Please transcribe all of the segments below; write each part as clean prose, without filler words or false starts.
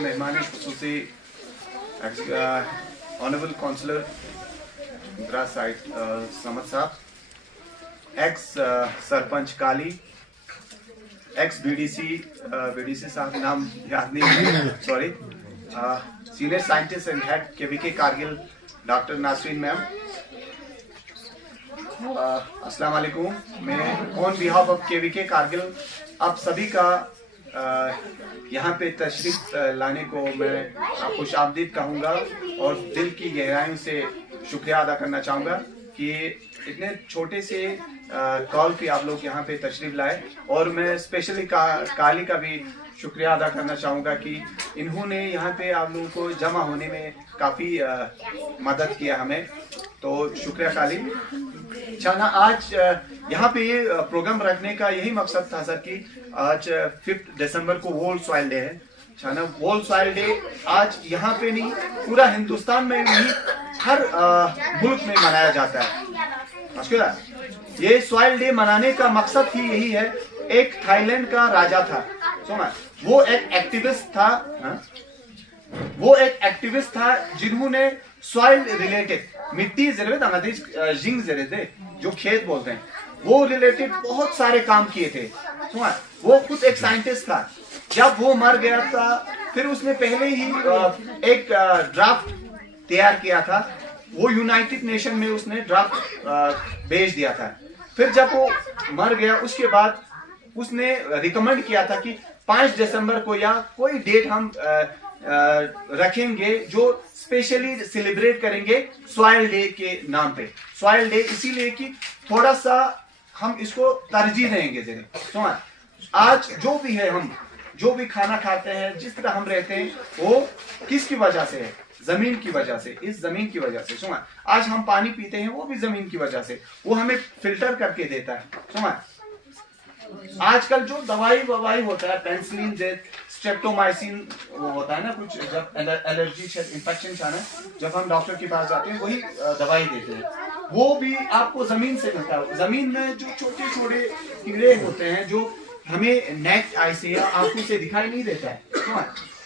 मेहमान खुसूसी honourable councillor Dras side Samad साहब, ex sarpanch Kali, ex BDC साहब नाम याद नहीं, sorry, senior scientist and head KVK Kargil doctor Nasreen ma'am, अस्सलाम वालेकुम। मैं on behalf of KVK Kargil आप सभी का यहाँ पे तशरीफ लाने को मैं खुशामदीद कहूँगा और दिल की गहराइयों से शुक्रिया अदा करना चाहूँगा कि इतने छोटे से कॉल पे आप लोग यहाँ पे तशरीफ लाए। और मैं स्पेशली काली का भी शुक्रिया अदा करना चाहूँगा कि इन्होंने यहाँ पे आप लोगों को जमा होने में काफ़ी मदद किया हमें, तो शुक्रिया काली। छाना आज यहाँ पे ये प्रोग्राम रखने का यही मकसद था सर कि आज 5 दिसंबर को वर्ल्ड सॉइल डे है। छाना वर्ल्ड सॉइल डे आज यहाँ पे नहीं, पूरा हिंदुस्तान में नहीं, हर मुल्क में मनाया जाता है। ये सॉइल डे मनाने का मकसद ही यही है। एक थाईलैंड का राजा था, सुना, वो एक एक्टिविस्ट था जिन्होंने सॉइल रिलेटेड मिट्टी जिंग जो खेत बोलते हैं वो रिलेटेड बहुत सारे काम किए थे। सुना, वो खुद एक साइंटिस्ट था। जब वो मर गया था फिर उसने पहले ही एक ड्राफ्ट तैयार किया था, वो यूनाइटेड नेशन में उसने ड्राफ्ट भेज दिया था। फिर जब वो मर गया उसके बाद उसने रिकमेंड किया था कि 5 दिसंबर को या कोई डेट हम रखेंगे जो स्पेशली सेलिब्रेट करेंगे सॉइल डे के नाम पे। सॉइल डे इसीलिए कि थोड़ा सा हम इसको तरजीह देंगे जरे। तो आज जो भी है, हम जो भी खाना खाते हैं, जिस तरह हम रहते हैं, वो किसकी वजह से है? जमीन की वजह से, इस जमीन की वजह से। सुना, आज हम पानी पीते हैं वो भी जमीन की वजह से, वो हमें फिल्टर करके देता है। सुना, आजकल जो दवाई होता है, पेनिसिलिन, स्ट्रेप्टोमाइसिन वो होता है ना कुछ, जब एलर्जी इंफेक्शन आना जब हम डॉक्टर के पास जाते हैं वही दवाई देते हैं, वो भी आपको जमीन से मिलता है। जमीन में जो छोटे छोटे कीड़े होते हैं जो हमें नेक्ड आई से या आंखों से दिखाई नहीं देता है,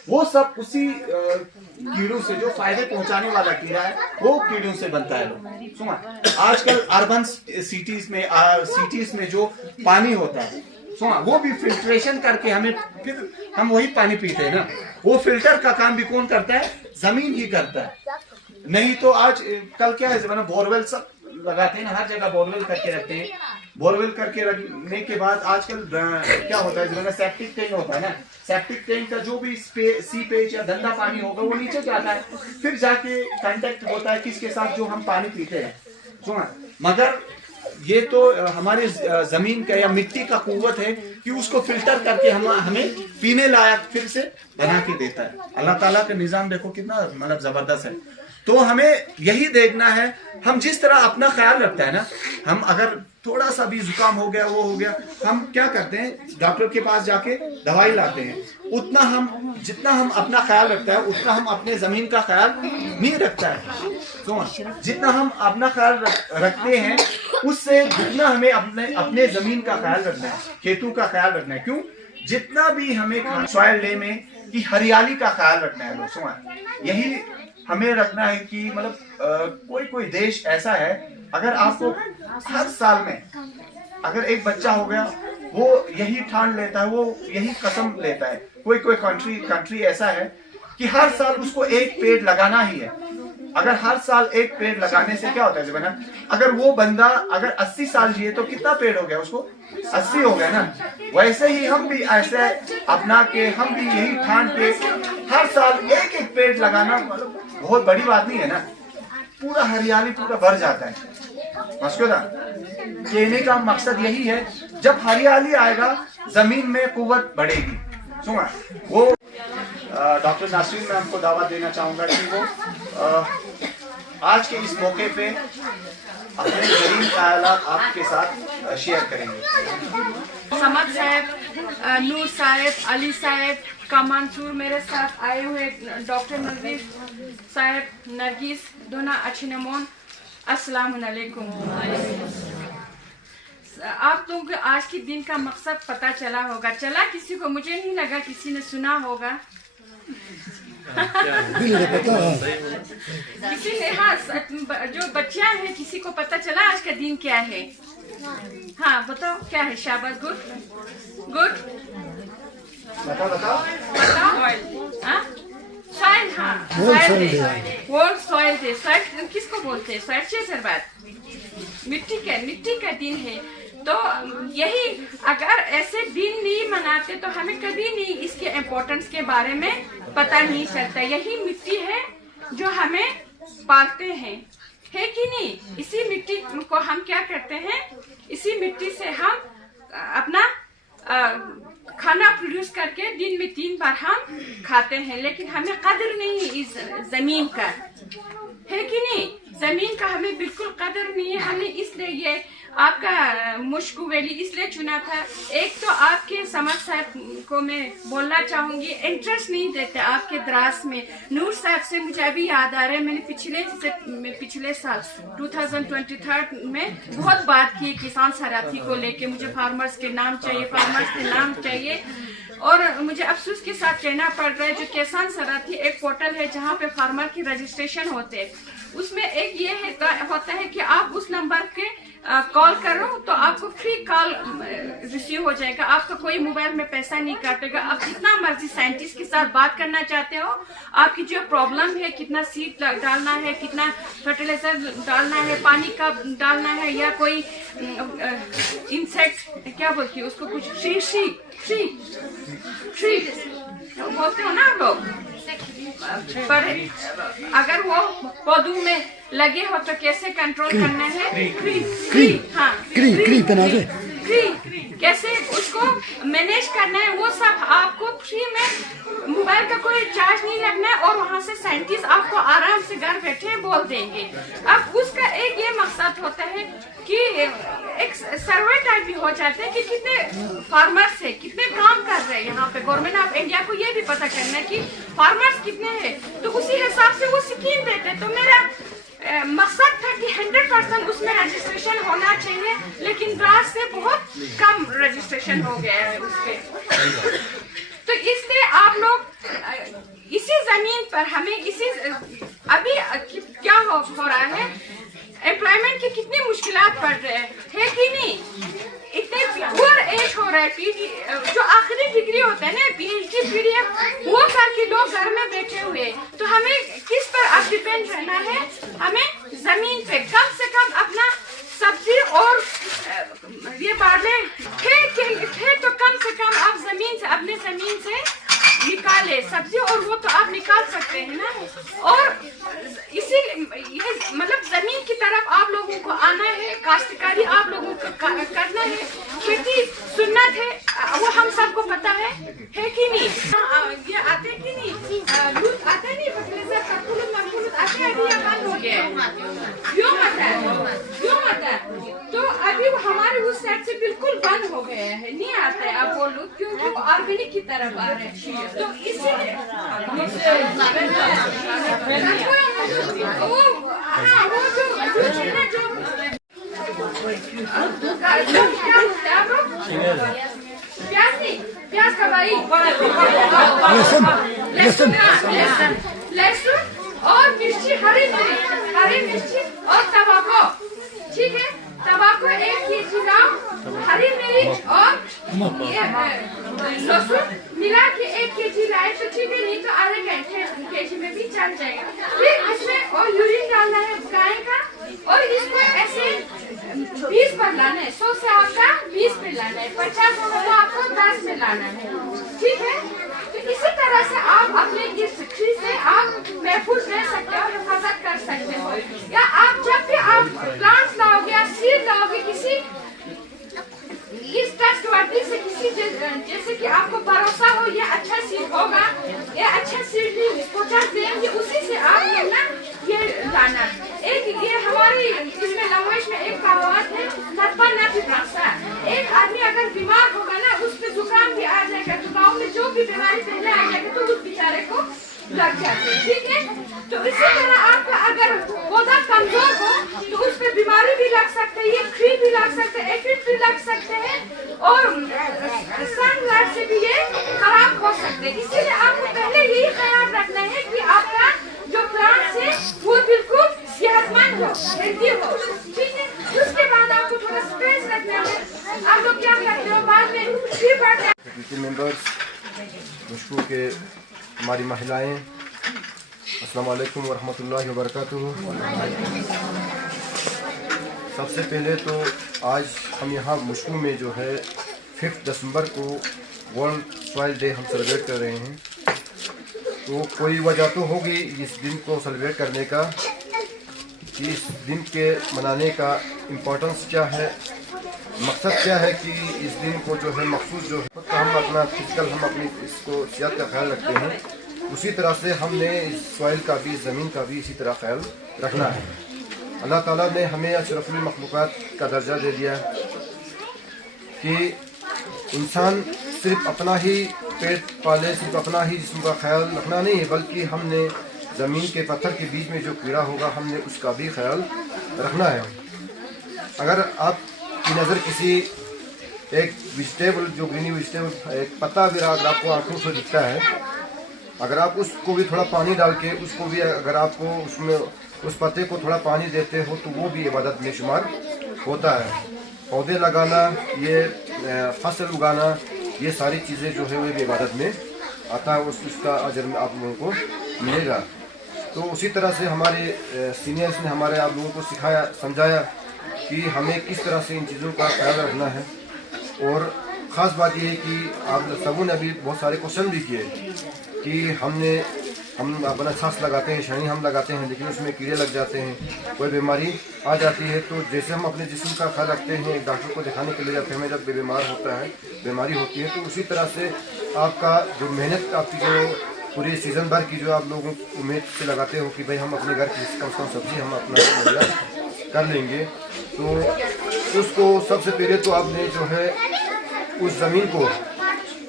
वो सब उसी कीड़ों से, जो फायदे पहुंचाने वाला कीड़ा है, वो कीड़ों से बनता है। लोग सुना, आजकल अर्बन सिटीज में जो पानी होता है, सुना, वो भी फिल्ट्रेशन करके हमें, फिर हम वही पानी पीते हैं ना, वो फिल्टर का काम भी कौन करता है? जमीन ही करता है। नहीं तो आज कल क्या है, बोरवेल सब लगाते हैं ना, हर जगह बोरवेल करके रखते हैं। बोरवेल करके रखने के बाद आजकल क्या होता है, सेप्टिक टैंक होता है ना, सेप्टिक टैंक का जो भी सीपेज या गंदा पानी होगा वो नीचे जाता है, फिर जाके कांटेक्ट होता है किसके साथ? जो हम पानी पीते हैं। सुना, मगर ये तो हमारे जमीन का या मिट्टी का कुव्वत है कि उसको फिल्टर करके हमें पीने लायक फिर से बना के देता है। अल्लाह ताला का निजाम देखो कितना मतलब जबरदस्त है। तो हमें यही देखना है, हम जिस तरह अपना ख्याल रखता है ना, हम अगर थोड़ा सा भी जुकाम हो गया, वो हो गया, हम क्या करते हैं? डॉक्टर के पास जाके दवाई लाते हैं। उतना हम, जितना हम अपना ख्याल रखता है उतना हम अपने जमीन का ख्याल नहीं रखता है। तो जितना हम अपना ख्याल रखते हैं उससे दुगना हमें अपने जमीन का ख्याल रखना है, खेतों का ख्याल रखना है। क्यों? जितना भी हमें सॉइल डे में कि हरियाली का ख्याल रखना है लोग, यही हमें रखना है कि मतलब कोई देश ऐसा है, अगर आपको हर साल में अगर एक बच्चा हो गया, वो यही ठान लेता है, वो यही कसम लेता है। कोई कंट्री ऐसा है कि हर साल उसको एक पेड़ लगाना ही है। अगर हर साल एक पेड़ लगाने से क्या होता है जब ना, अगर वो बंदा अगर 80 साल जिए तो कितना पेड़ हो गया? उसको 80 हो गया ना। वैसे ही हम भी ऐसे अपना के, हम भी यही ठान के हर साल एक पेड़ लगाना मतलब बहुत बड़ी बात नहीं है ना, पूरा हरियाली पूरा भर जाता है। कहने का मकसद यही है, जब हरियाली आएगा जमीन में कुव्वत बढ़ेगी। सुना, वो डॉक्टर नासरीन मैं हमको दावा देना चाहूंगा कि वो आज के इस मौके पे अपने जरीन ख्यालात आपके साथ शेयर करेंगे। समद साहब, नूर साहब, अली साहब, कमांसूर मेरे साथ आए हुए, डॉक्टर नजीर साहब, नरगिस, दोना अच्छिनमोन, अस्सलाम वालेकुम। आप लोगों को आज के दिन का मकसद पता चला होगा, चला किसी को? मुझे नहीं लगा किसी ने सुना होगा। किसी ने, हाँ, जो बच्चियां हैं किसी को पता चला आज का दिन क्या है? हाँ बताओ क्या है? शाबाश, गुड गुड, बताओ। हाँ सॉइल, हाँ soil day, world soil day. Soil किसको बोलते हैं? सॉइल चेजरबाद, मिट्टी का दिन है। तो यही, अगर ऐसे दिन नहीं मनाते तो हमें कभी नहीं इसके इम्पोर्टेंस के बारे में पता नहीं चलता। यही मिट्टी है जो हमें पालते हैं, है कि नहीं? इसी मिट्टी को हम क्या करते हैं, इसी मिट्टी से हम अपना खाना प्रोड्यूस करके दिन में 3 बार हम खाते हैं, लेकिन हमें कदर नहीं इस जमीन का, है कि नहीं? जमीन का हमें बिल्कुल कदर नहीं है। हमने इसलिए ये आपका मुश्क वैली इसलिए चुना था। एक तो आपके समद साहब को मैं बोलना चाहूंगी, इंटरेस्ट नहीं देते आपके द्रास में। नूर साहब से मुझे अभी याद आ रहा है, मैंने पिछले साल 2023 में बहुत बात की किसान सराथी को लेके। मुझे फार्मर्स के नाम चाहिए, और मुझे अफसोस के साथ कहना पड़ रहा है, जो किसान सराथी एक पोर्टल है जहाँ पे फार्मर की रजिस्ट्रेशन होते हैं, उसमें एक ये होता है कि आप उस नंबर के कॉल करो तो आपको फ्री कॉल रिसीव हो जाएगा, आपका कोई मोबाइल में पैसा नहीं काटेगा। आप जितना मर्जी साइंटिस्ट के साथ बात करना चाहते हो, आपकी जो प्रॉब्लम है, कितना सीड डालना है, कितना फर्टिलाइजर डालना है, पानी कब डालना है, या कोई इंसेक्ट क्या बोलती है उसको, कुछ ट्री बोलते हो ना आप लोग, पर अगर वो पौधों में लगे हो तो कैसे कंट्रोल करना है, कैसे उसको मैनेज करना है, वो सब आपको फ्री में, मोबाइल का कोई चार्ज नहीं लगना है, और वहाँ से साइंटिस्ट आपको आराम से घर बैठे बोल देंगे। अब उसका एक ये मकसद होता है कि एक सर्वे टाइप भी हो जाता है कि कितने फार्मर्स है, कितने काम कर रहे हैं यहाँ पे। गवर्नमेंट ऑफ इंडिया को ये भी पता करना है कि फार्मर्स कितने हैं, तो उसी हिसाब से वो स्कीम देते। तो मेरा मकसद था कि 100% उसमें रजिस्ट्रेशन होना चाहिए, लेकिन द्रास से बहुत कम रजिस्ट्रेशन हो गया है उसपे। तो इसलिए आप लोग इसी जमीन पर हमें अभी क्या हो रहा है, एम्प्लॉयमेंट की कितनी मुश्किलात पड़ रहे हैं, है कि नहीं? इतने पुअर एज हो रहा है, जो आखिरी डिग्री होता है ना, PhD PDF, वो करके लोग घर में बैठे हुए। तो हमें किस पर अब डिपेंड रहना है? हमें जमीन पे कम से कम अपना सब्जी और ये बाले थे तो कम से कम आप अपने जमीन से निकाले सब्जी, और वो तो आप निकाल सकते हैं ना। और इसीलिए मतलब जमीन की तरफ आप लोगों को आना है, काश्तकारी आप लोगों को करना है, खेती सुन्नत है, वो हम सबको पता है कि नहीं? ये आते कि नहीं, दूध आते नहीं, फर्टिलाइजर आते हैं, अभी बंद हो गया है, क्यों मत है? तो अभी वो हमारे उस साइड से बिल्कुल बंद हो गया है, नहीं आता है। आप बोलो क्योंकि वो ऑर्गेनिक की तरफ आ रहे हैं, तो इसीलिए प्याज का भाई, लहसुन और मिर्ची, हरी मिर्ची और तंबाकू, ठीक है? तंबाकू 1 kg लाओ, हरी मिर्च और लहसुन मिला के 1 kg लाए तो ठीक है, नहीं तो आधे kg में भी चल जाएगा। फिर इसमें और यूरिन डालना है गाय का, और इसको ऐसे 20 पर लाना है, 100 से आपका 20 पे लाना है, 50 होगा तो आपको 10 में लाना है, ठीक है? तो इसी तरह से आप अपने इस ट्री से आप महफूज रह सकते हो, हिफाजत कर सकते हो। या आप जब भी आप प्लांट्स लाओगे या सीड लाओगे किसी इस ट्रस्टवर्दी से, किसी जैसे कि आपको भरोसा हो ये अच्छा सीड होगा, ये अच्छा सीड पोचास देंगे, उसी से आप ना ये लाना। एक ये हमारी इसमें लैंग्वेज में एक कहावत है, एक आदमी अगर बीमार होगा जो भी बीमारी पहले आ जाएगी तो उस बेचारे को लग जाते, ठीक है। तो इसी तरह आपका अगर पौधा कमजोर हो तो उस पर बीमारी भी लग सकते है, कीट भी लग सकते हैं, एफिड भी लग सकते हैं और सनलाइट से भी ये खराब हो सकते हैं। इसीलिए आपको पहले यही ख्याल रखना है कि आपका जो प्लांट है वो बिल्कुल सेहतमंद हो, हेल्दी हो, ठीक है। उसके बाद आपको थोड़ा स्पेस रखना है। आप लोग क्या करते हो बाद में फिर बढ़ते मेंबर्स, मुश्कू के हमारी महिलाएं, अस्सलाम वालेकुम वरहमतुल्लाहि वबरकातुहू। सबसे पहले तो आज हम यहाँ मुश्कू में जो है 5 दिसंबर को वर्ल्ड सॉइल डे हम सेलिब्रेट कर रहे हैं। तो कोई वजह तो होगी इस दिन को सेलिब्रेट करने का, कि इस दिन के मनाने का इम्पोर्टेंस क्या है, मकसद क्या है कि इस दिन को जो है मखसूस जो है तो हम अपना फिजिकल हम अपनी इसको सेहत का ख्याल रखते हैं, उसी तरह से हमने इस सॉइल का भी, ज़मीन का भी इसी तरह ख्याल रखना है। अल्लाह ताला ने हमें अशरफुल मखलूक़ात का दर्जा दे दिया कि इंसान सिर्फ अपना ही पेट पाले, सिर्फ अपना ही जिस्म का ख्याल रखना नहीं है, बल्कि हमने ज़मीन के पत्थर के बीच में जो कीड़ा होगा हमने उसका भी ख्याल रखना है। अगर आपकी नज़र किसी एक वेजिटेबल, जो ग्रीनी वेजिटेबल, एक पत्ता भी अगर आपको आंखों से दिखता है, अगर आप उसको भी थोड़ा पानी डाल के उसको भी अगर आपको उसमें उस पत्ते को थोड़ा पानी देते हो तो वो भी इबादत में शुमार होता है। पौधे लगाना, ये फसल उगाना, ये सारी चीज़ें जो है वो भी इबादत में आता है, उसका अजर आप लोगों को मिलेगा। तो उसी तरह से हमारे सीनियर्स ने हमारे आप लोगों को सिखाया, समझाया कि हमें किस तरह से इन चीज़ों का ख्याल रखना है। और ख़ास बात यह है कि आप सबों ने अभी बहुत सारे क्वेश्चन भी किए कि हम अपना सांस लगाते हैं, शनी हम लगाते हैं, लेकिन उसमें कीड़े लग जाते हैं, कोई बीमारी आ जाती है। तो जैसे हम अपने जिस्म का ख्याल रखते हैं, एक डॉक्टर को दिखाने के लिए जाते हैं, हमें जब बीमार होता है, बीमारी होती है, तो उसी तरह से आपका जो मेहनत, आपकी जो पूरी सीज़न भर की जो आप लोगों उम्मीद से लगाते हो कि भाई हम अपने घर की कम से कम सब्जी हम अपना कर लेंगे, तो उसको सबसे पहले तो आपने जो है उस ज़मीन को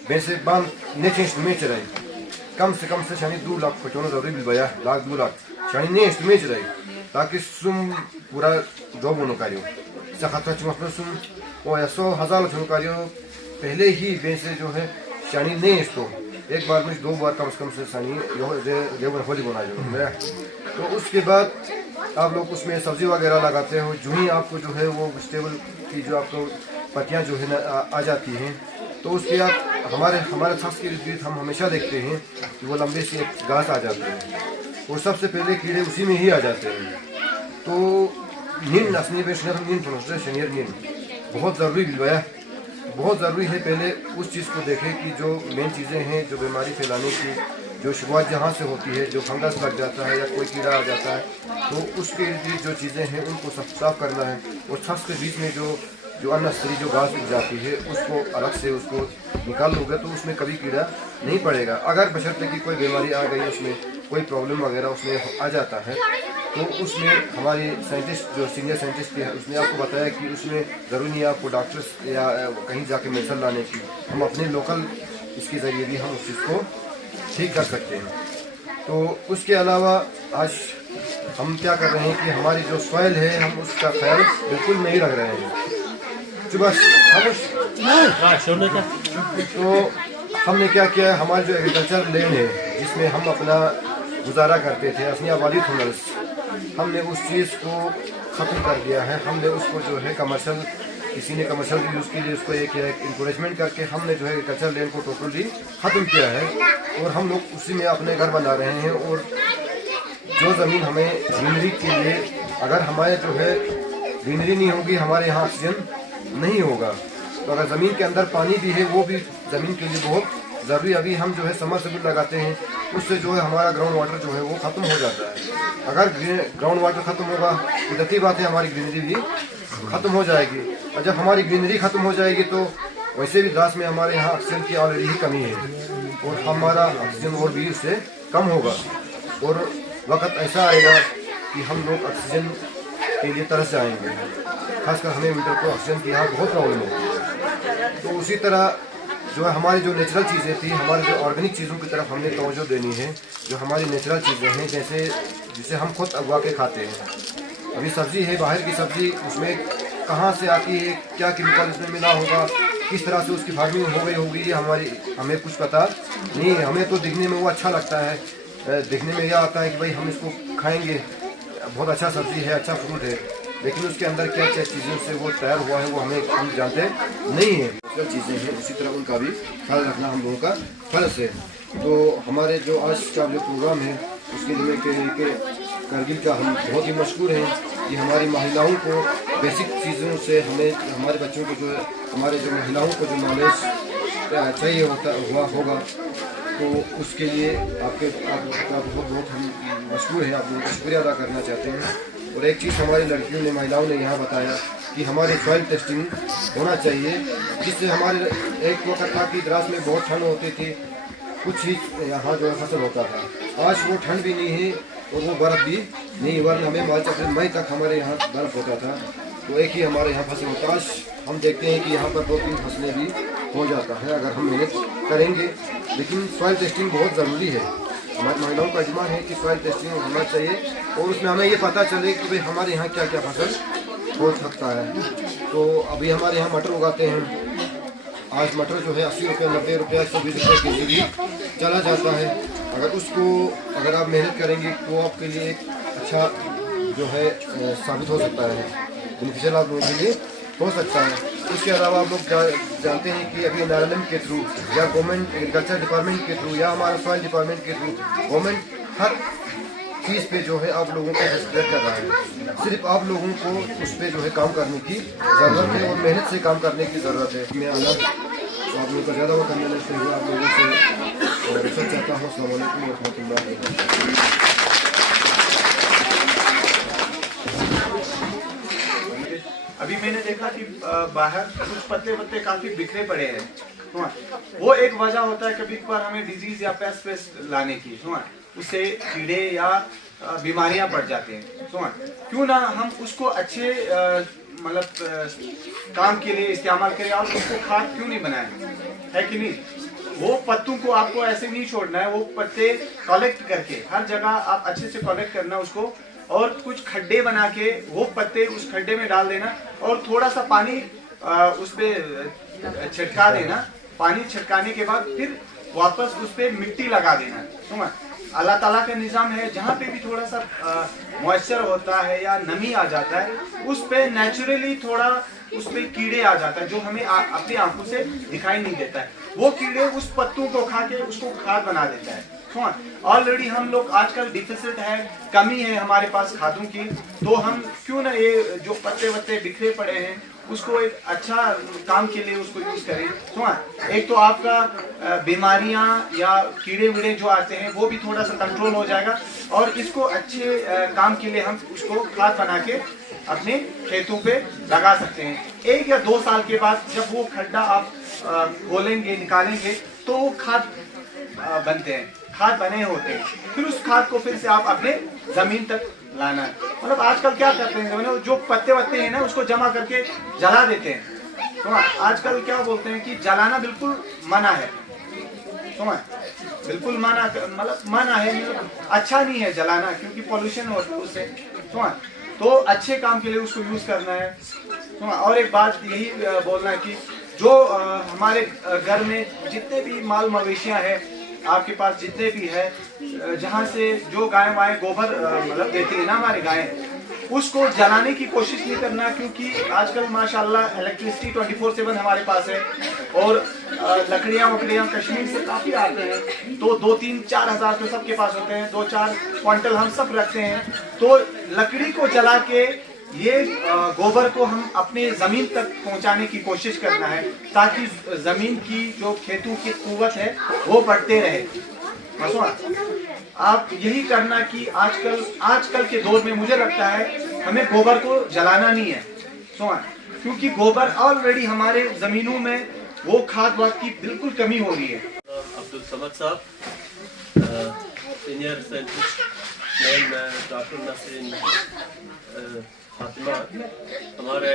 वैसे बांध नेचे में चराई, कम से शानी 2 लाख पचोनो जरूरी भी बया लाख 2 लाख शानी ने में चराई, ताकि सुम पूरा जॉब होनो कार्यो सखाता चुमा सुम ओ 100,000 छुनो कार्यो पहले ही वैसे जो है शानी ने इसको एक बार में 2 बार कम से शानी लेवन होली बना जो। तो उसके बाद आप लोग उसमें सब्जी वगैरह लगाते हो, जो ही आपको जो है वो वेजिटेबल की जो आपको पत्तियां जो है ना आ जाती हैं, तो उसके बाद हमारे छाछ के इर्द हम हमेशा देखते हैं कि वो लंबे से घास आ जाते हैं और सबसे पहले कीड़े उसी में ही आ जाते हैं। तो नींद असली में शनियर नींद बहुत ज़रूरी बिलवाया, बहुत ज़रूरी है। पहले उस चीज़ को देखें कि जो मेन चीज़ें हैं, जो बीमारी फैलाने की जो शुरुआत जहाँ से होती है, जो फंगस लग जाता है या कोई कीड़ा आ जाता है, तो उसके इर्द जो चीज़ें हैं उनको साफ करना है। और छाछ के बीच में जो अननेसेसरी जो घास उग जाती है उसको अलग से उसको निकाल लोगे तो उसमें कभी कीड़ा नहीं पड़ेगा। अगर बशर्ते कि कोई बीमारी आ गई, उसमें कोई प्रॉब्लम वगैरह उसमें आ जाता है, तो उसमें हमारे साइंटिस्ट जो सीनियर साइंटिस्ट है उसने आपको बताया कि उसमें ज़रूरी नहीं है आपको डॉक्टर्स या कहीं जाके मेडिसिन लाने की, हम अपने लोकल इसके ज़रिए भी हम उस चीज़ को ठीक कर सकते हैं। तो उसके अलावा आज हम क्या कर रहे हैं कि हमारी जो सॉइल है हम उसका ख्याल बिल्कुल नहीं रख रहे हैं। बस तो हमने क्या किया, हमारी जो एग्रीकल्चर लैंड है जिसमें हम अपना गुजारा करते थे, अपनी आबादी थुनर्स, हमने उस चीज़ को ख़त्म कर दिया है। हमने उसको जो है कमर्शियल, किसी ने कमर्शियल यूज़ के लिए उसको एक इंकरेजमेंट करके हमने जो है एग्रीकल्चर लैंड को टोटली ख़त्म किया है और हम लोग उसी में अपने घर बना रहे हैं। और जो ज़मीन हमें ग्रीनरी के लिए, अगर हमारे जो है ग्रीनरी नहीं होगी, हमारे यहाँ ऑक्सीजन नहीं होगा। तो अगर ज़मीन के अंदर पानी भी है, वो भी ज़मीन के लिए बहुत ज़रूरी। अभी हम जो है समरसेबल लगाते हैं, उससे जो है हमारा ग्राउंड वाटर जो है वो ख़त्म हो जाता है। अगर ग्राउंड वाटर ख़त्म होगा, कुदरती बात है हमारी ग्रीनरी भी ख़त्म हो जाएगी। और जब हमारी ग्रीनरी ख़त्म हो जाएगी तो वैसे भी घास में हमारे यहाँ ऑक्सीजन की ऑलरेडी ही कमी है और हमारा ऑक्सीजन और भी उससे कम होगा। और वक्त ऐसा आएगा कि हम लोग ऑक्सीजन के लिए तरस जाएंगे, खासकर हमें विंटर को ऑक्सीजन की यहाँ बहुत प्रॉब्लम होती है। तो उसी तरह जो है हमारी जो नेचुरल चीज़ें थी, हमारी जो ऑर्गेनिक चीज़ों की तरफ हमने तवज्जो देनी है। जो हमारी नेचुरल चीज़ें हैं, जैसे जिसे हम खुद उगा के खाते हैं। अभी सब्ज़ी है, बाहर की सब्ज़ी, उसमें कहाँ से आती है, क्या केमिकल उसमें मिला होगा, किस तरह से उसकी फार्मिंग हो गई होगी, ये हमें कुछ पता नहीं है। हमें तो दिखने में वो अच्छा लगता है, दिखने में यह आता है कि भाई हम इसको खाएंगे, बहुत अच्छा सब्ज़ी है, अच्छा फ्रूट है, लेकिन उसके अंदर क्या क्या चीज़ों से वो तैयार हुआ है वो हम जानते नहीं हैं। जो चीज़ें हैं उसी तरह उनका भी ख्याल रखना हम लोगों का फ़र्ज़ है। तो हमारे जो आज का जो प्रोग्राम है उसके लिए कि कारगिल का हम बहुत ही मशहूर हैं कि हमारी महिलाओं को बेसिक चीज़ों से हमें, हमारे बच्चों को जो हमारे जो महिलाओं को जो नॉलेज चाहिए होगा, तो उसके लिए आपका बहुत हम मशहूर है, आप लोगों का शुक्रिया अदा करना चाहते हैं। और एक चीज़ हमारी लड़कियों ने, महिलाओं ने यहाँ बताया कि हमारी सॉइल टेस्टिंग होना चाहिए, जिससे हमारे एक वक्त था कि द्रास में बहुत ठंड होती थी, कुछ ही यहाँ जो फसल होता था। आज वो ठंड भी नहीं है और वो बर्फ़ भी नहीं, वरना हमें मार्च अप्रैल मई तक हमारे यहाँ बर्फ़ होता था, तो एक ही हमारे यहाँ फसल होता। आज हम देखते हैं कि यहाँ पर 2-3 फसलें भी हो जाता है अगर हम मेहनत करेंगे। लेकिन सॉइल टेस्टिंग बहुत ज़रूरी है। हमारी महिलाओं का डिमांड है कि सॉइल टेस्टिंग होना चाहिए और उसमें हमें ये पता चले कि भाई हमारे यहाँ क्या क्या फसल हो सकता है। तो अभी हमारे यहाँ मटर उगाते हैं, आज मटर जो है 80 रुपये, 90 रुपये, 120 रुपये के जी भी चला जाता है। अगर आप मेहनत करेंगे तो आपके लिए एक अच्छा जो है साबित हो सकता है, बेनिफिशियल आप लोगों के लिए हो सकता है। उसके अलावा आप लोग जानते हैं कि अभी NRLM के थ्रू या गवर्नमेंट एग्रीकल्चर डिपार्टमेंट के थ्रू या हमारा सॉइल डिपार्टमेंट के थ्रू गवर्नमेंट हर चीज़ पे जो है आप लोगों को हेल्प कर रहा है। सिर्फ आप लोगों को उस पर जो है काम करने की ज़रूरत है और मेहनत से काम करने की ज़रूरत है। मैं आना तो आप लोगों को ज़्यादा वक्त करने से हुआ आप लोगों से रिक्वेस्ट चाहता हूँ। अस्सलाम वालेकुम रहमतुल्लाह। अभी मैंने देखा कि बाहर कुछ पत्ते काफी बिखरे पड़े हैं, वो एक वजह होता है कभी कभार हमें डिजीज या पेस्ट लाने की, उससे कीड़े या बीमारियां बढ़ जाते हैं। क्यों ना हम उसको अच्छे मतलब काम के लिए इस्तेमाल करें और उसको खाद क्यों नहीं बनाएं, है कि नहीं। वो पत्तों को आपको ऐसे नहीं छोड़ना है, वो पत्ते कलेक्ट करके हर जगह आप अच्छे से कलेक्ट करना उसको, और कुछ खड्डे बना के वो पत्ते उस खड्डे में डाल देना और थोड़ा सा पानी उस पे छिड़का देना। पानी छिड़काने के बाद फिर वापस उस पे मिट्टी लगा देना। अल्लाह ताला का निज़ाम है, जहाँ पे भी थोड़ा सा मॉइस्चर होता है या नमी आ जाता है, उस पे नेचुरली थोड़ा उस पे कीड़े आ जाता है जो हमें अपनी आंखों से दिखाई नहीं देता है। वो कीड़े उस पत्तों को खा के उसको खाद बना देता है। ऑलरेडी हम लोग आजकल डिफिसिट है, कमी है हमारे पास खादों की, तो हम क्यों ना ये जो पत्ते वत्ते बिखरे पड़े हैं उसको एक अच्छा काम के लिए उसको यूज करें। एक तो आपका बीमारियां या कीड़े वीड़े जो आते हैं वो भी थोड़ा सा कंट्रोल हो जाएगा, और इसको अच्छे काम के लिए हम उसको खाद बना के अपने खेतों पे लगा सकते हैं। 1 या 2 साल के बाद जब वो खड्डा आप खोलेंगे, निकालेंगे, तो वो खाद बनते हैं, खाद बने होते हैं। फिर उस खाद को फिर से आप अपने जमीन तक लाना है। मतलब आजकल क्या करते हैं, जो पत्ते वत्ते हैं ना उसको जमा करके जला देते हैं। तो आजकल क्या बोलते हैं कि जलाना बिल्कुल मना है, बिल्कुल मना, मतलब मना है, अच्छा नहीं है जलाना, क्योंकि पोल्यूशन होता है उससे। तो अच्छे काम के लिए उसको यूज करना है। और एक बात यही बोलना है कि जो हमारे घर में जितने भी माल मवेशियां हैं, आपके पास जितने भी है, जहाँ से जो गाय वाय गोबर मतलब देती है ना हमारी गायें, उसको जलाने की कोशिश नहीं करना, क्योंकि आजकल माशाल्लाह इलेक्ट्रिसिटी 24/7 हमारे पास है, और लकड़ियाँ वकड़ियाँ कश्मीर से काफ़ी आते हैं, तो 2-3-4 हज़ार तो सबके पास होते हैं, 2-4 क्विंटल हम सब रखते हैं। तो लकड़ी को जला के ये गोबर को हम अपने ज़मीन तक पहुंचाने की कोशिश करना है, ताकि ज़मीन की जो खेतों की कुव्वत है वो बढ़ते रहे। आप यही करना कि आजकल के दौर में मुझे लगता है हमें गोबर को जलाना नहीं है, क्योंकि गोबर ऑलरेडी हमारे ज़मीनों में वो खाद वाद की बिल्कुल कमी हो रही है। अब्दुल समद साहब, senior scientist, doctor Nasreen Fatima, हमारे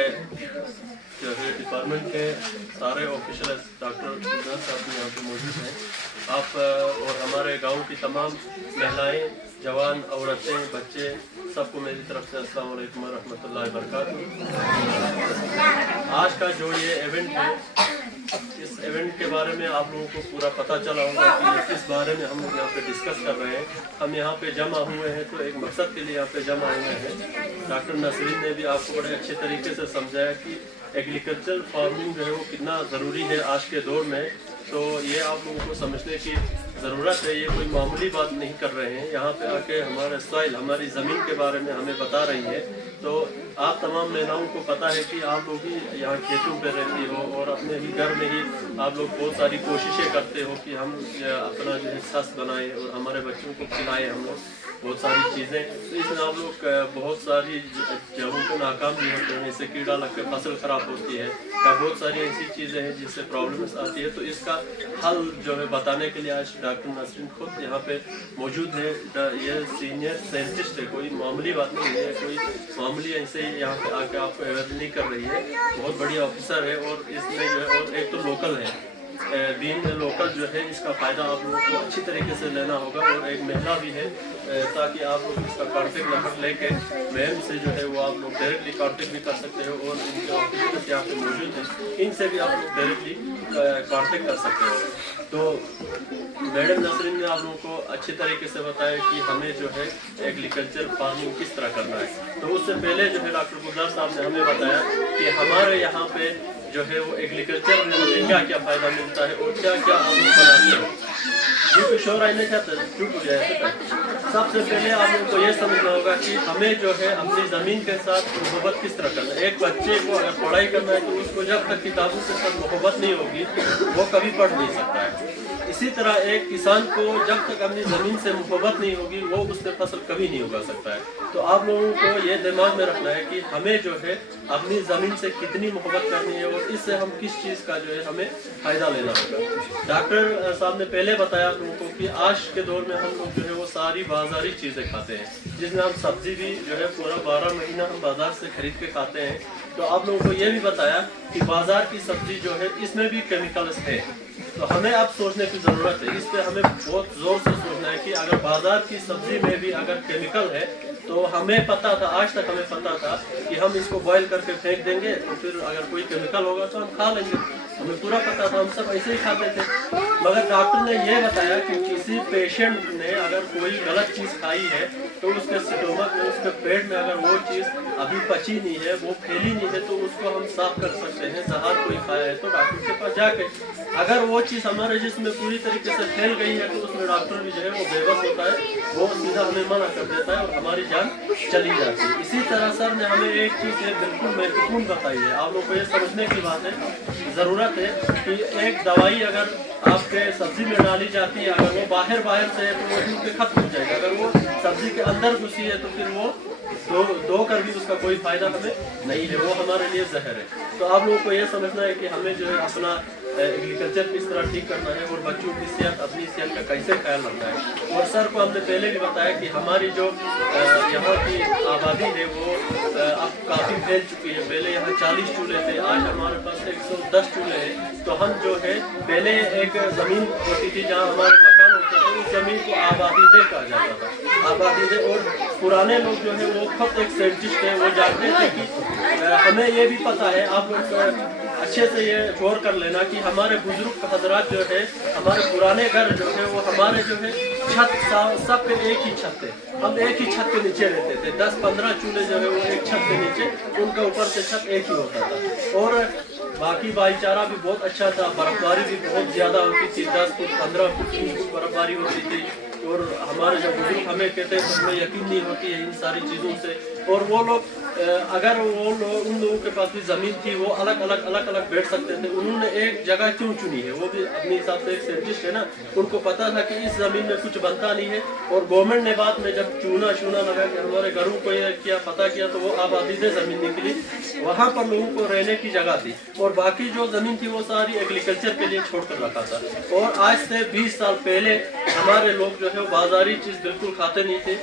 जो है डिपार्टमेंट के सारे ऑफिशियल डॉक्टर साहब यहाँ पे मौजूद हैं। आप और हमारे गांव की तमाम महिलाएं, जवान, औरतें, बच्चे, सबको मेरी तरफ से अस्सलाम वालेकुम व रहमतुल्लाहि व बरकातहू। आज का जो ये इवेंट है, इस इवेंट के बारे में आप लोगों को पूरा पता चला होगा कि किस बारे में हम लोग यहाँ पे डिस्कस कर रहे हैं। हम यहाँ पे जमा हुए हैं तो एक मकसद के लिए यहाँ पे जमा हुए हैं। डॉक्टर नसरीन ने भी आपको बड़े अच्छे तरीके से समझाया कि एग्रीकल्चर फार्मिंग जो है वो कितना ज़रूरी है आज के दौर में। तो ये आप लोगों को समझने की ज़रूरत है, ये कोई मामूली बात नहीं कर रहे हैं। यहाँ पे आके हमारे सॉइल, हमारी ज़मीन के बारे में हमें बता रही है। तो आप तमाम महिलाओं को पता है कि आप लोग ही यहाँ खेतों पे रहती हो और अपने ही घर में ही आप लोग बहुत सारी कोशिशें करते हो कि हम अपना जो है सस बनाएं और हमारे बच्चों को खिलाएं हम लोग बहुत सारी चीज़ें। तो इसमें आप लोग बहुत सारी जगहों को नाकाम भी होते हैं, इससे कीड़ा लग कर फसल ख़राब होती है या बहुत सारी ऐसी चीज़ें हैं जिससे प्रॉब्लम्स आती है। तो इसका हल जो है बताने के लिए आज डॉक्टर नसरीन खुद यहाँ पे मौजूद है। ये सीनियर साइंटिस्ट है, कोई मामूली बात नहीं है, कोई मामूली ऐसे ही यहाँ पे आके आपको अवेयर नहीं कर रही है। बहुत बड़ी ऑफिसर है और इसमें जो है और एक तो लोकल है, बीइंग लोकल जो है इसका फ़ायदा आप लोगों को अच्छी तरीके से लेना होगा। और एक महिला भी है ताकि आप लोग इसका कॉन्टेक्ट नंबर लेके मैम से जो है वो आप लोग डायरेक्टली कॉन्टेक्ट भी कर सकते हो और इनके ऑफिसर्स यहाँ पे मौजूद हैं, इनसे भी आप लोग डायरेक्टली कॉन्टेक्ट कर सकते हो। तो मैडम नसरीन ने आप लोगों को अच्छे तरीके से बताया कि हमें जो है एग्रीकल्चर फार्मिंग किस तरह करना है। तो उससे पहले जो है डॉक्टर गुलजार साहब ने हमें बताया कि हमारे यहाँ पे जो है वो एग्रीकल्चर में हमें क्या क्या फ़ायदा मिलता है और क्या क्या हम लोग बनाते हैं। क्योंकि शोर आने चाहते हैं चुप हो जाए। सबसे पहले आप लोगों को ये समझना होगा कि हमें जो है अपनी ज़मीन के साथ मोहब्बत किस तरह करना है। एक बच्चे को अगर पढ़ाई करना है तो उसको जब तक किताबों के साथ मोहब्बत नहीं होगी वो कभी पढ़ नहीं सकता है। इसी तरह एक किसान को जब तक अपनी ज़मीन से मोहब्बत नहीं होगी वो उससे फसल कभी नहीं उगा सकता है। तो आप लोगों को ये दिमाग में रखना है कि हमें जो है अपनी ज़मीन से कितनी मोहब्बत करनी है और इससे हम किस चीज़ का जो है हमें फ़ायदा लेना होगा। डॉक्टर साहब ने पहले बताया आप लोगों को कि आज के दौर में हम लोग जो है वो सारी बाज़ारी चीज़ें खाते हैं, जिसमें हम सब्ज़ी भी जो है पूरा 12 महीना हम बाज़ार से खरीद के खाते हैं। तो आप लोगों को ये भी बताया कि बाज़ार की सब्ज़ी जो है इसमें भी केमिकल्स है। तो हमें अब सोचने की ज़रूरत है, इस पर हमें बहुत ज़ोर से सोचना है कि अगर बाज़ार की सब्ज़ी में भी अगर केमिकल है तो हमें पता था, आज तक हमें पता था कि हम इसको बॉईल करके फेंक देंगे तो फिर अगर कोई केमिकल होगा तो हम खा लेंगे, हमें पूरा पता था, हम सब ऐसे ही खाते थे। मगर डॉक्टर ने ये बताया कि किसी पेशेंट ने अगर कोई गलत चीज़ खाई है तो उसके स्टोमक में, उसके पेट में अगर वो चीज़ अभी पची नहीं है, वो फैली नहीं है, तो उसको हम साफ कर सकते हैं। जहर कोई खाया है तो डॉक्टर के पास जाके अगर वो चीज़ हमारे जिस्म में पूरी तरीके से फैल गई है तो उसमें डॉक्टर भी जो है वो बेबस होता है, वो सीधा हमें मना कर देता है और हमारी जान चली जाती है। इसी तरह सर ने हमें एक चीज़ बिल्कुल महत्वपूर्ण बताई है, आप लोग को ये समझने की बात है, ज़रूरत है कि एक दवाई अगर आपके सब्जी में डाली जाती है, अगर वो बाहर से है तो वो उनके खत्म हो जाएगा, अगर वो सब्जी के अंदर घुसी है तो फिर वो दो कर भी उसका कोई फायदा हमें नहीं है, वो हमारे लिए जहर है। तो आप लोगों को ये समझना है कि हमें जो है अपना एग्रीकल्चर किस तरह ठीक करना है और बच्चों की सेहत, अपनी सेहत का कैसे ख्याल रखना है। और सर को हमने पहले भी बताया कि हमारी जो यहाँ की आबादी है वो अब काफ़ी फैल चुकी है। पहले यहाँ 40 चूल्हे थे, आज हमारे पास 110 चूल्हे हैं। तो हम जो है पहले एक ज़मीन होती थी जहाँ हमारे मकान होते थे, उस ज़मीन को आबादी दे कहा जाता था, आबादी दे। और पुराने लोग जो है वो खुद एक साइंटिस्ट है, वो जानते थे कि हमें ये भी पता है, आप लोग अच्छे से ये गौर कर लेना कि हमारे बुजुर्ग हजरात जो है, हमारे पुराने घर जो है वो हमारे जो है छत सब पे एक ही छत है, हम एक ही छत के नीचे रहते थे। 10-15 चूल्हे जो है वो एक छत के नीचे, उनका ऊपर से छत एक ही होता था। और बाकी भाईचारा भी बहुत अच्छा था, बर्फबारी भी बहुत ज़्यादा होती थी, 10 फुट 15 फुट 30 फुट बर्फबारी होती थी। और हमारे जो बुजुर्ग हमें कहते हैं तो हमें यकीन नहीं होती है इन सारी चीज़ों से। और वो लोग अगर उन लोगों के पास भी ज़मीन थी, वो अलग अलग बैठ सकते थे। उन्होंने एक जगह क्यों चुनी है, वो भी अपने हिसाब से एक साइंटिस्ट है ना, उनको पता था कि इस ज़मीन में कुछ बनता नहीं है। और गवर्नमेंट ने बाद में जब चूना लगा कि हमारे घरों को ये किया, पता किया, तो वो आबादी से ज़मीन निकली, वहाँ पर लोगों को रहने की जगह थी। और बाकी जो ज़मीन थी वो सारी एग्रीकल्चर के लिए छोड़ कर रखा था। और आज से 20 साल पहले हमारे लोग जो है बाजारी चीज़ बिल्कुल खाते नहीं थे,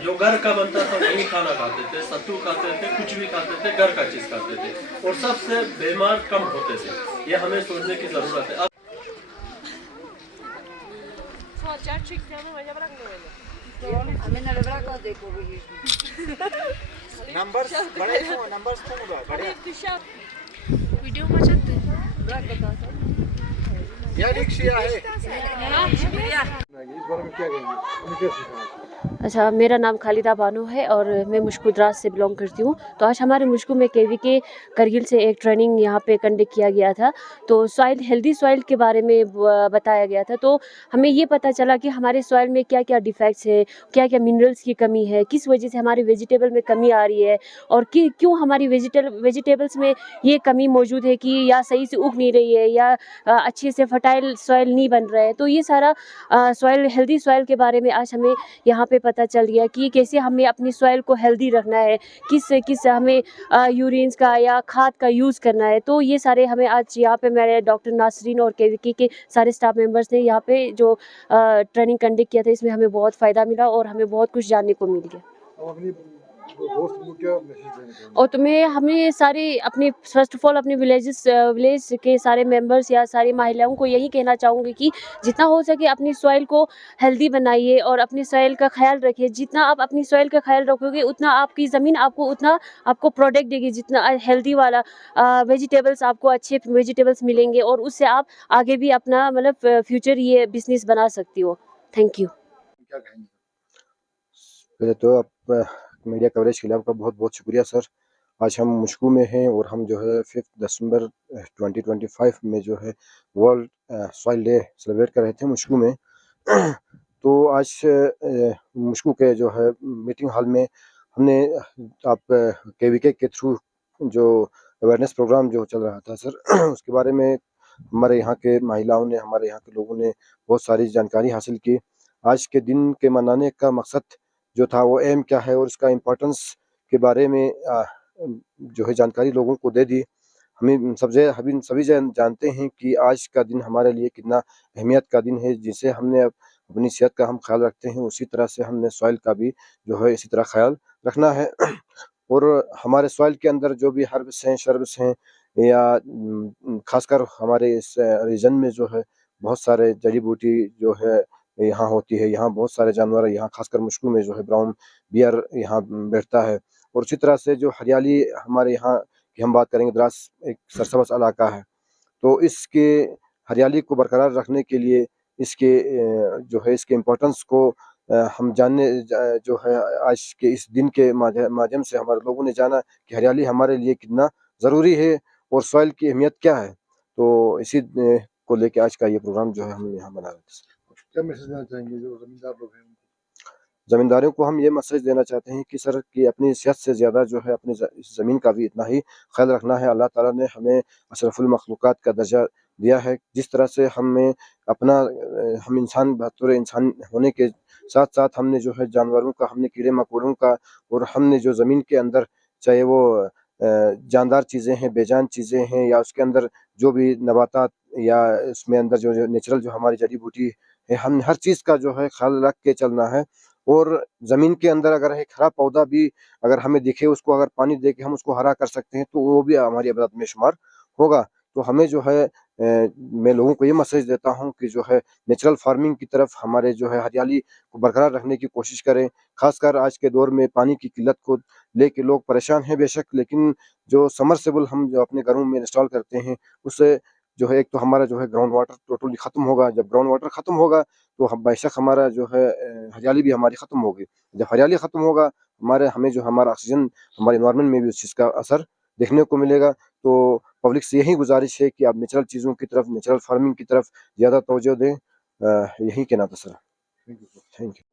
जो घर का बनता था वही खाना खाते थे, सत्तू खाते थे, कुछ भी खाते थे, घर का चीज खाते थे और सबसे बीमार कम होते थे। ये हमें सोचने की जरूरत है। अब अच्छा, मेरा नाम खालिदा बानो है और मैं मुश्कु द्रास से बिलोंग करती हूँ। तो आज हमारे मुश्कु में केवीके करगिल से एक ट्रेनिंग यहाँ पे कंडक्ट किया गया था। तो सॉइल, हेल्दी सॉइल के बारे में बताया गया था। तो हमें ये पता चला कि हमारे सॉइल में क्या क्या डिफेक्ट्स है, क्या क्या मिनरल्स की कमी है, किस वजह से हमारे वेजिटेबल में कमी आ रही है और क्यों हमारी वेजिटेबल्स में ये कमी मौजूद है कि या सही से उग नहीं रही है या अच्छे से फर्टाइल सॉइल नहीं बन रहा है। तो ये सारा सॉइल, हेल्दी सॉइल के बारे में आज हमें यहाँ पे पता चल गया कि कैसे हमें अपनी सॉइल को हेल्दी रखना है, किस हमें यूरिन्स का या खाद का यूज़ करना है। तो ये सारे हमें आज यहाँ पे मेरे डॉक्टर नासरीन और केवीके के सारे स्टाफ मेंबर्स ने यहाँ पे जो ट्रेनिंग कंडक्ट किया था, इसमें हमें बहुत फ़ायदा मिला और हमें बहुत कुछ जानने को मिल गया। और तुम्हें हमें सारे अपने फर्स्ट ऑफ ऑल अपने विलेज के सारे मेंबर्स या सारी महिलाओं को यही कहना चाहूँगी कि जितना हो सके अपनी सॉइल को हेल्दी बनाइए और अपनी सॉइल का ख्याल रखिए। जितना आप अपनी सॉइल का ख्याल रखोगे उतना आपकी ज़मीन उतना आपको प्रोडक्ट देगी, जितना हेल्दी वाला वेजिटेबल्स, आपको अच्छे वेजिटेबल्स मिलेंगे और उससे आप आगे भी अपना मतलब फ्यूचर ये बिजनेस बना सकती हो। Thank you. पहले तो आप मीडिया कवरेज के लिए आपका बहुत बहुत शुक्रिया सर। आज हम मुश्कू में हैं और हम जो है 5 दिसंबर 2025 में जो है वर्ल्ड सॉइल डे सेलिब्रेट कर रहे थे मुश्कू में। तो आज मुश्कू के जो है मीटिंग हॉल में हमने आप केवीके के थ्रू जो अवेयरनेस प्रोग्राम जो चल रहा था सर उसके बारे में हमारे यहाँ के महिलाओं ने, हमारे यहाँ के लोगों ने बहुत सारी जानकारी हासिल की। आज के दिन के मनाने का मकसद जो था वो एम क्या है और इसका इम्पोर्टेंस के बारे में जो है जानकारी लोगों को दे दी। हम सभी जानते हैं कि आज का दिन हमारे लिए कितना अहमियत का दिन है। जिसे हमने अपनी सेहत का हम ख्याल रखते हैं, उसी तरह से हमने सॉइल का भी जो है इसी तरह ख्याल रखना है। और हमारे सॉइल के अंदर जो भी हर्ब्स हैं, शर्ब्स हैं या खासकर हमारे इस रीजन में जो है बहुत सारे जड़ी बूटी जो है यहाँ होती है। यहाँ बहुत सारे जानवर, यहाँ खासकर मुश्कू में जो है ब्राउन बियर यहाँ बैठता है। और उसी तरह से जो हरियाली हमारे यहाँ की हम बात करेंगे, द्रास एक सरसब्ज़ इलाका है, तो इसके हरियाली को बरकरार रखने के लिए इसके जो है इसके इम्पोर्टेंस को हम जानने जो है आज के इस दिन के माध्यम से हमारे लोगों ने जाना कि हरियाली हमारे लिए कितना ज़रूरी है और सॉइल की अहमियत क्या है। तो इसी को लेके आज का ये प्रोग्राम जो है हम यहाँ बना रहे थे। क्या मैसेज देना चाहेंगे जो ज़मींदार लोग हैं? ज़मींदारों को हम ये मैसेज देना चाहते हैं कि सर कि अपनी सेहत से ज़्यादा जो है अपनी ज़मीन का भी इतना ही ख्याल रखना है। अल्लाह ताला ने हमें अशरफुल मखलूक़ात का दर्जा दिया है। जिस तरह से हमें अपना हम इंसान बतौर इंसान होने के साथ साथ हमने जो है जानवरों का, हमने कीड़े मकोड़ों का और हमने जो ज़मीन के अंदर चाहे वो जानदार चीज़ें हैं, बेजान चीज़ें हैं या उसके अंदर जो भी नबातात या उसमें अंदर जो नेचुरल जो हमारी जड़ी बूटी है, हम हर चीज़ का जो है ख्याल रख के चलना है। और ज़मीन के अंदर अगर एक हरा पौधा भी अगर हमें दिखे, उसको अगर पानी दे के हम उसको हरा कर सकते हैं तो वो भी हमारी इबादत में शुमार होगा। तो हमें जो है मैं लोगों को ये मैसेज देता हूँ कि जो है नेचुरल फार्मिंग की तरफ हमारे जो है हरियाली को बरकरार रखने की कोशिश करें। खासकर आज के दौर में पानी की किल्लत को लेके लोग परेशान हैं बेशक, लेकिन जो समरसेबल हम जो अपने घरों में इंस्टॉल करते हैं उससे जो है एक तो हमारा जो है ग्राउंड वाटर टोटली ख़त्म होगा। जब ग्राउंड वाटर ख़त्म होगा तो हम बेशक हमारा जो है हरियाली भी हमारी ख़त्म होगी। जब हरियाली ख़त्म होगा हमें जो हमारा ऑक्सीजन हमारे एनवायरनमेंट में भी उस चीज़ का असर देखने को मिलेगा। तो पब्लिक से यही गुजारिश है कि आप नेचुरल चीज़ों की तरफ, नेचुरल फार्मिंग की तरफ ज़्यादा तवज्जो दें। यही कहना था सर। Thank you.